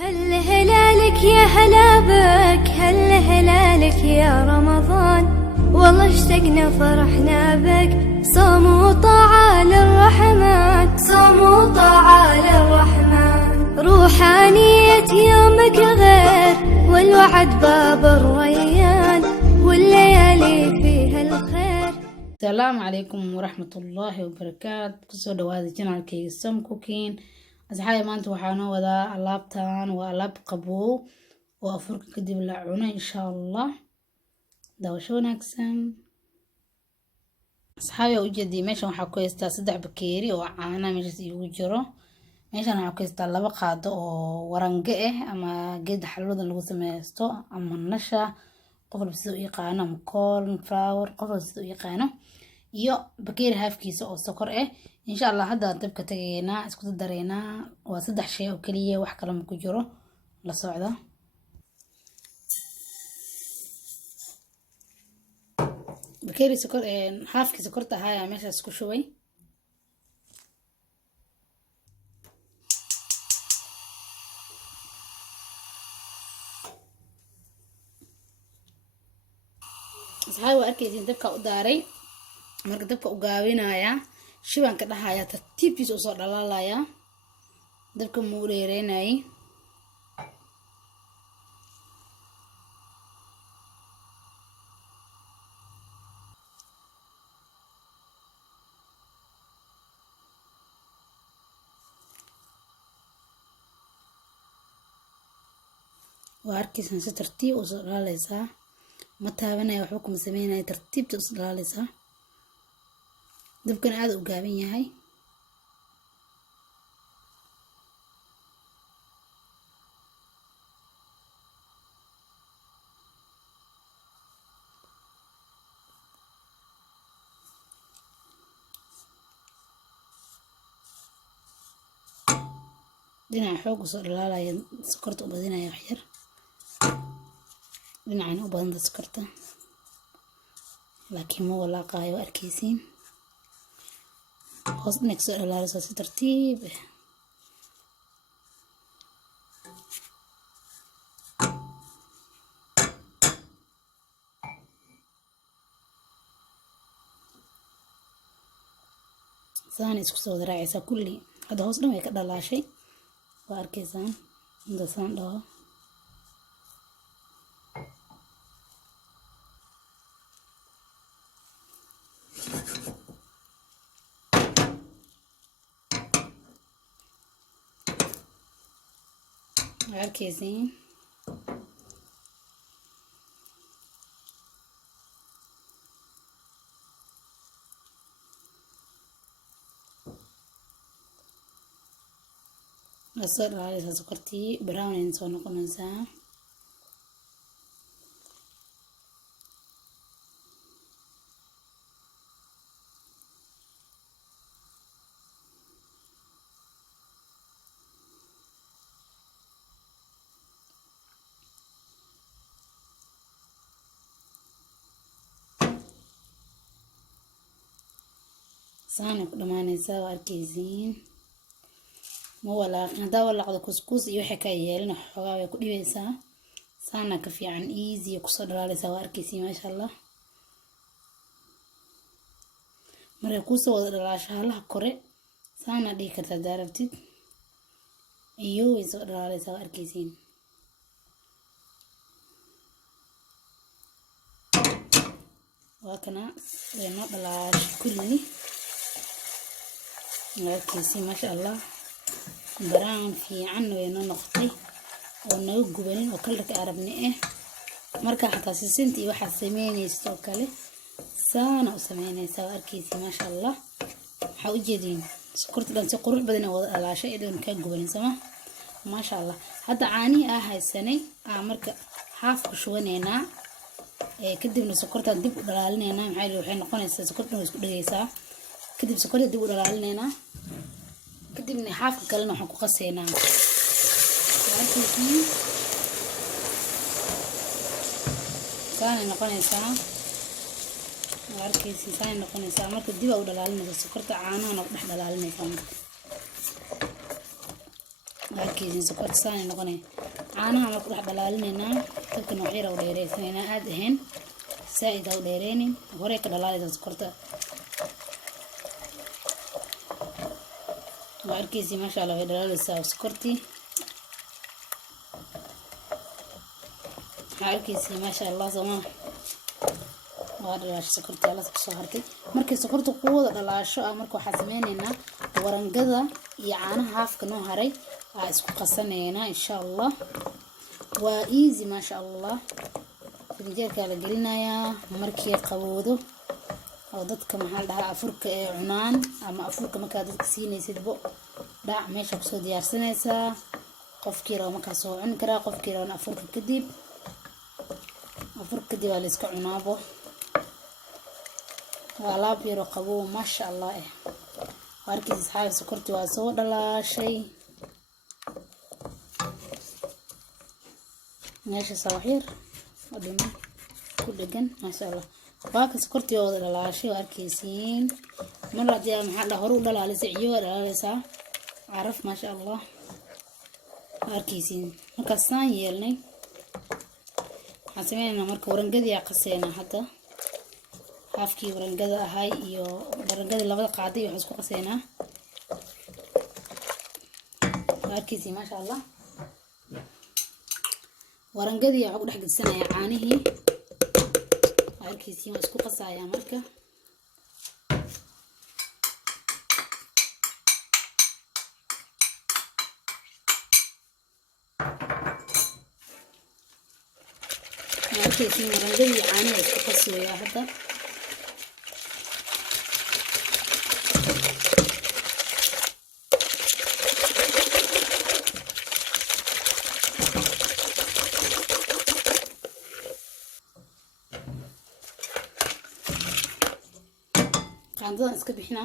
هل هلالك يا هلا بك، هل هلالك يا رمضان، والله اشتقنا فرحنا بك. صوم وطاعة للرحمن، صوم وطاعة للرحمن، روحانية يومك غير، والوعد باب الريان، والليالي فيها الخير. السلام عليكم ورحمة الله وبركاته. كسو دواada janalkayga Som Cooking. asxaabay maanta waxaan wadaa alaabtan waa alaab qabow oo afurka kadib la cuno insha Allah. Daawasho wanaagsan. asxaabay u jeedii meeshan waxaa ku haystaa 3 bakeeri oo caano meesha igu jiro. meeshan waxaa ku haystaa 2 qaado oo warange ah ama geed xalwada lagu sameesto ama nasha qof walba sidoo yaqaan ama corn flour qof walba sidoo yaqaan iyo bakeeri halfkiisa oo sokor ah. insha Allah hadda dabka tagayna isku dareena waa 3 shay oo kaliya wax kale ma ku jiro la socda. bakeeri sokor halfkiisa sokorta ayaa meesha isku shubay. asxaabay waa arkaysiin dabka u daaray marka dabka u gaabinaya shibanka dhaxaya tartiibtiisa u soo dhalaalaya dabka muu dheereenay. waa arkaysiin si tartiib u soo dhalaalaysa ma taabanaya waxba kuma sameynaya tartiibta u soo dhalaalaysa. dabkan aad u gaaban yahay. dhinaca xoog u soo dhalaalaya sokorta u badinaya wax yar dhinacana u badan sokorta laakiin ma walaaqayo arkaysiin hoos dhinac soo dhalaalaysa si tartiib ah. saan isku soo raacaysa kulli hadda hoos dhan way ka dhalaashay waa arkaysaan inta saan dhaho arkaysiin soo dhalaalaysa sokortii brown ay soo noqonaysaa. saan ku dhamaanaysaa waa arkaysiin ma walaaqin hadaa walaaqdo kuskus iyo waxa ka yeelina xogaa way ku dhibaysaa. saana ka fiican easy ku soo dhalaalaysa waa arkaysiin masha Allah. marka ku soo wada dhalaasho halaha kore saana dhigi kartaa daarabtid iyo way soo dhalaalaysa waa arkaysiin. waa kana way noo dhalaashay kulli waa arkaysiin masha Allah. brown fiican way noo noqotay oo naga gubanin oo kalarka arabni ah. marka xataa sisinta iyo waxa sameynaysto kale saana u sameynaysa waa arkaysiin masha Allah. waxa u jeedin sokorta dhan si qurux badan oo wada dhalaashay idoon ka gubanin sama masha Allah. hadda caani haysanay marka half ku shubanayna kadibna sokorta dib u dhalaalinayna waxay noqonaysaa sokorta isku dhagaysaa kadib sokorta dib u dhalaalinayna kadibna half kalena waxaan ku qaseynaa saan noqonaysaa arkaysi saan noqonaysaa marka dib u dhalaalinaysa sokorta caanaha oo dhex dhalaalinaysa markiisa sokorta saan noqonay caanaha marka wax dhalaalinayna dadka noocyada u dheereysanayna aad ahayn saaid u dheereenin hore ka dhalaalaysa sokorta markiisa masha Allah way dhalaalaysa sokorti markiisa masha Allah sama waa dhalaasho sokorta la soo hartay markii sokorta ku wada dhalaasho marka waxa sameeynayna warangada iyo caanaha haafka noo haray isku qasanayna insha Allah waa easy masha Allah firinjeerka la gelinayaa markii qaboodo oo dadka maxaa dhahaa afurka ee cunaan ama afurka marka dadka siinaysid bo dhac meesha ku soo diyaarsanaysaa qofkii rabo marka soo cun kara qofkii rabo afurka kadib waa la iska cunaabo waa laab yar oo qaboo masha Allah markii saxaab sokorti waa soo dhalaashay meesha sawaxir wadina ku dhagan masha Allah waa ka sokorti oo dhalaashay arkaysiin mar la diyaar maxaa la horu dhalaalisa iyo dhalaalisa araf masha Allah arkaysiin marka saan yeelnay xasameeyna marka warangadii qaseena hadda haafkii warangada ahay iyo warangada labada qaaday waxa isku qaseena arkaysiin masha Allah warangadii waxa ku dhex gudsanaya caanihii arkaysiin waa isku qasaya marka arkaysiin warangadii caanaha isku qasaya hadda qaandadan iska bixina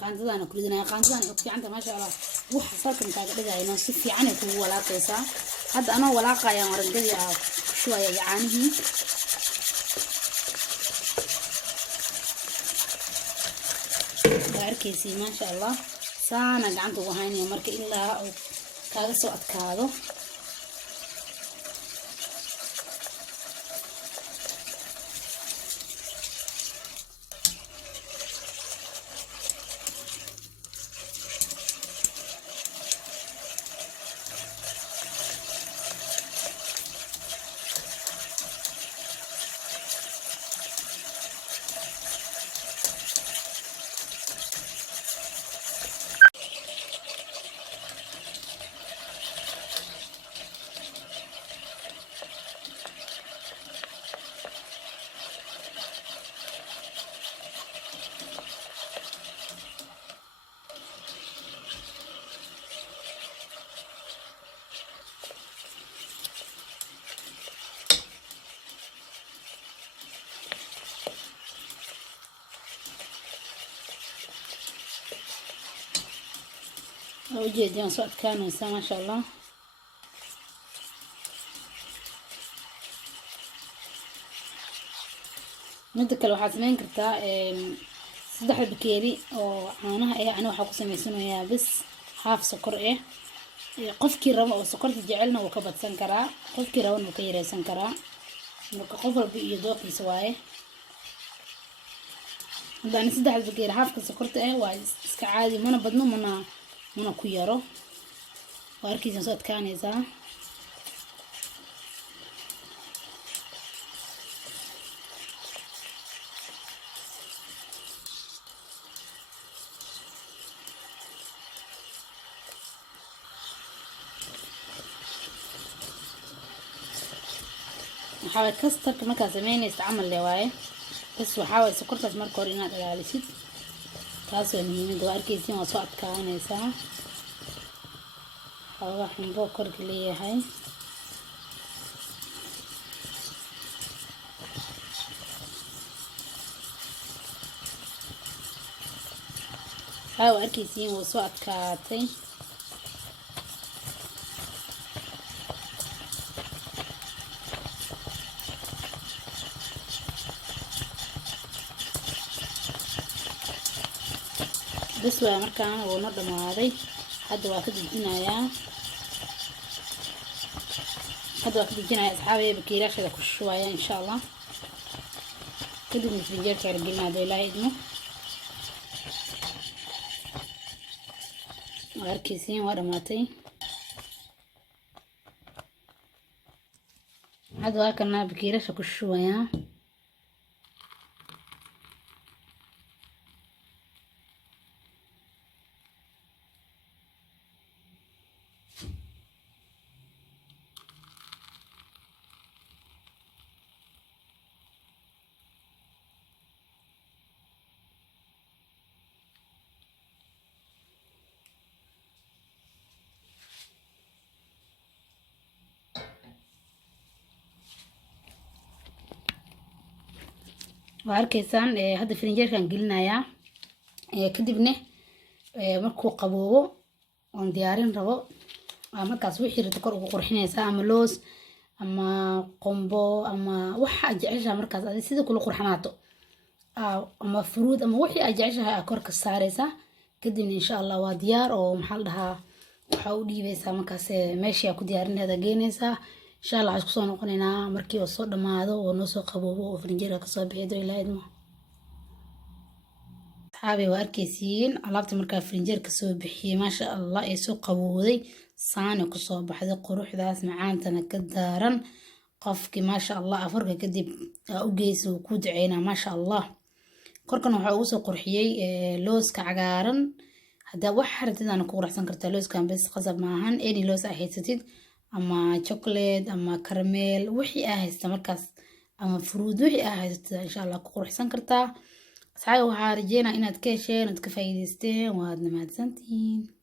qaandadana kulidana qaandadan oo fiicanta masha Allah waxa salkan kaaga dhigayna si fiican ay kugu walaaqaysaa hadda ana walaaqaya warangadii shuwaya caanihii arkaysi masha Allah saana gacanta ugu haynaya marka ilaa uu kaaga soo adkaado وجدي صوت كانوا ما شاء الله مدة كل واحد سمين كرتا صدح البكيري أو عانها أنا وحاق سميسونه يا بس حاف سكر قفكي رم أو سكر تجعلنا وكبت سنكرا قفكي رم وكيري سنكرا وكقفل بيدوق يسواه هذا صدح البكيري حاف سكرت واسكعادي منا بدنو منا كيارو واركيزن صوت كانيزا حاول كستك marka sameynaysa amal leeyahay bas waxaa sokortaas marka hore inaad ilaalisid taas waa muhiim ah arkaysiin waa soo adkaanaysa xoogaa xumbo korka leeyahay arkaysiin waa soo adkaatay بس وأنا كان ونضم هذي hadda waa ka dejinayaa asxaabay bakeeriyaashada ku shubayaa insha Allah kadibna firinjeerka la gelinaa hadii Ilaahay idmo arkaysiin waa dhamaatay hadda waa kana bakeeriyaasha ku shubayaa واركيسان هذا فرنجير كان قلنا يا كدبنا مركو قبوه ونديارين ربو مركز وحي رتكور وقرحينيسا أما لوز أما قنبو أما وحا أجعشها مركز هذا سيدا كله قرحاناتو أما فروض أما وحي أجعشها أكورك الساريسا كدبنا إن شاء الله وديار ومحلها وحاولي بيسا مركز ماشي أكو ديارين هذا جينيسا إن شاء الله عايز كسون نقولنا مركي وصل دماغه ونص قبوبه وفرنجيرة كسب بيده إلى إدمه أصحابي وأركيسين علبت مركا فرنجير كسب بحي ما شاء الله يسوق قبوذي صانع كسب بحذا قروح ذا معانتنا كدارا قفك ما شاء الله أفرق كدب أوجيس وكود عينا ما شاء الله كركنا وحوسو قرحيي لوز كعجارا هذا وحرت أنا كورح سنكرت لوز كان بس قصب معهن إني لوز أحيتتد أما شوكولات أما كراميل وحي أهست مركز أما فروض وحي أهست إن شاء الله كقول حسن كرتا أصحابي وحارجينا إنها تكيشين وتكفايدستين وهذا ما تسنتين